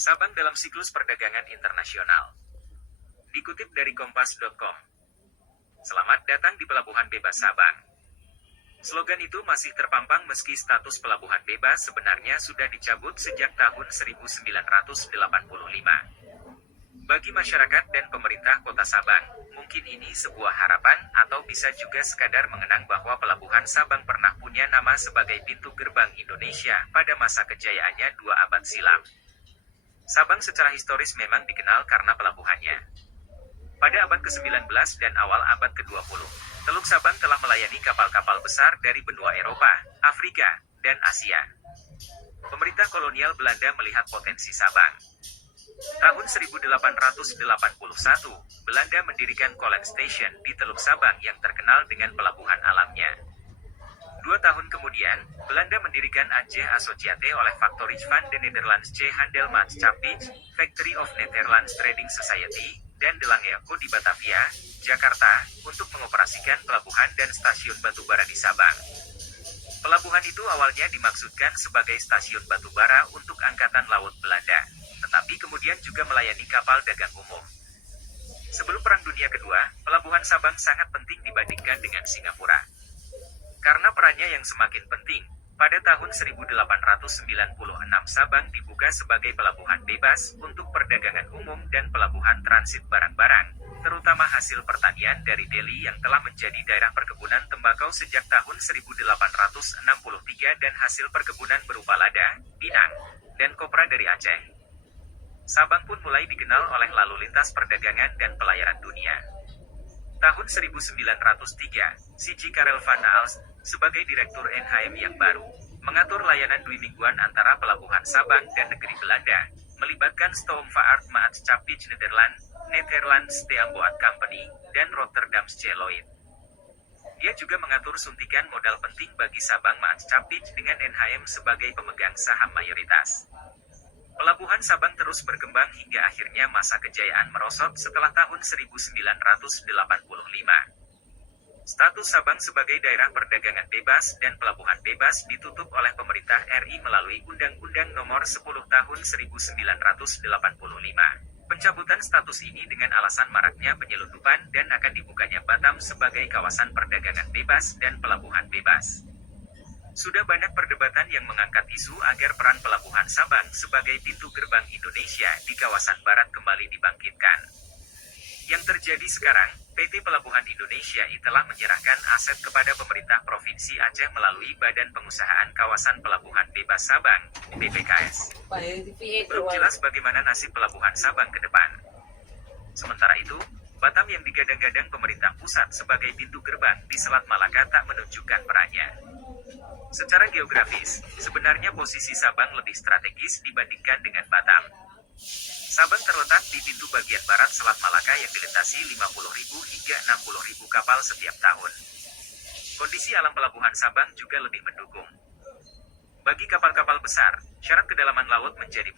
Sabang dalam siklus perdagangan internasional. Dikutip dari Kompas.com. Selamat datang di Pelabuhan Bebas Sabang. Slogan itu masih terpampang meski status pelabuhan bebas sebenarnya sudah dicabut sejak tahun 1985. Bagi masyarakat dan pemerintah Kota Sabang, mungkin ini sebuah harapan atau bisa juga sekadar mengenang bahwa Pelabuhan Sabang pernah punya nama sebagai pintu gerbang Indonesia pada masa kejayaannya 2 abad silam. Sabang secara historis memang dikenal karena pelabuhannya. Pada abad ke-19 dan awal abad ke-20, Teluk Sabang telah melayani kapal-kapal besar dari benua Eropa, Afrika, dan Asia. Pemerintah kolonial Belanda melihat potensi Sabang. Tahun 1881, Belanda mendirikan Colet Station di Teluk Sabang yang terkenal dengan pelabuhan alamnya. 2 tahun kemudian, Belanda mendirikan Aceh Associate oleh Factories van de Nederlandse Handelmaatschappij, Factory of Netherlands Trading Society, dan De Lange Co di Batavia, Jakarta, untuk mengoperasikan pelabuhan dan stasiun batubara di Sabang. Pelabuhan itu awalnya dimaksudkan sebagai stasiun batubara untuk Angkatan Laut Belanda, tetapi kemudian juga melayani kapal dagang umum. Sebelum Perang Dunia Kedua, Pelabuhan Sabang sangat penting dibandingkan dengan Singapura. Karena perannya yang semakin penting, pada tahun 1896 Sabang dibuka sebagai pelabuhan bebas untuk perdagangan umum dan pelabuhan transit barang-barang, terutama hasil pertanian dari Delhi yang telah menjadi daerah perkebunan tembakau sejak tahun 1863 dan hasil perkebunan berupa lada, pinang, dan kopra dari Aceh. Sabang pun mulai dikenal oleh lalu lintas perdagangan dan pelayaran dunia. Tahun 1903, C.J. Karel van Aalst, sebagai Direktur NHM yang baru, mengatur layanan dui mingguan antara Pelabuhan Sabang dan negeri Belanda, melibatkan Stoomvaartmaatschappij Nederland, Netherlands Steamboat Company, dan Rotterdamse Lloyd. Dia juga mengatur suntikan modal penting bagi Sabang Maatschappij dengan NHM sebagai pemegang saham mayoritas. Pelabuhan Sabang terus berkembang hingga akhirnya masa kejayaan merosot setelah tahun 1985. Status Sabang sebagai daerah perdagangan bebas dan pelabuhan bebas ditutup oleh pemerintah RI melalui Undang-Undang Nomor 10 Tahun 1985. Pencabutan status ini dengan alasan maraknya penyelundupan dan akan dibukanya Batam sebagai kawasan perdagangan bebas dan pelabuhan bebas. Sudah banyak perdebatan yang mengangkat isu agar peran Pelabuhan Sabang sebagai pintu gerbang Indonesia di kawasan barat kembali dibangkitkan. Yang terjadi sekarang, PT Pelabuhan Indonesia telah menyerahkan aset kepada pemerintah Provinsi Aceh melalui Badan Pengusahaan Kawasan Pelabuhan Bebas Sabang, BPKS. Belum jelas bagaimana nasib Pelabuhan Sabang ke depan. Sementara itu, Batam yang digadang-gadang pemerintah pusat sebagai pintu gerbang di Selat Malaka tak menunjukkan perannya. Secara geografis, sebenarnya posisi Sabang lebih strategis dibandingkan dengan Batam. Sabang terletak di pintu bagian barat Selat Malaka yang dilintasi 50.000 hingga 60.000 kapal setiap tahun. Kondisi alam Pelabuhan Sabang juga lebih mendukung. Bagi kapal-kapal besar, syarat kedalaman laut menjadi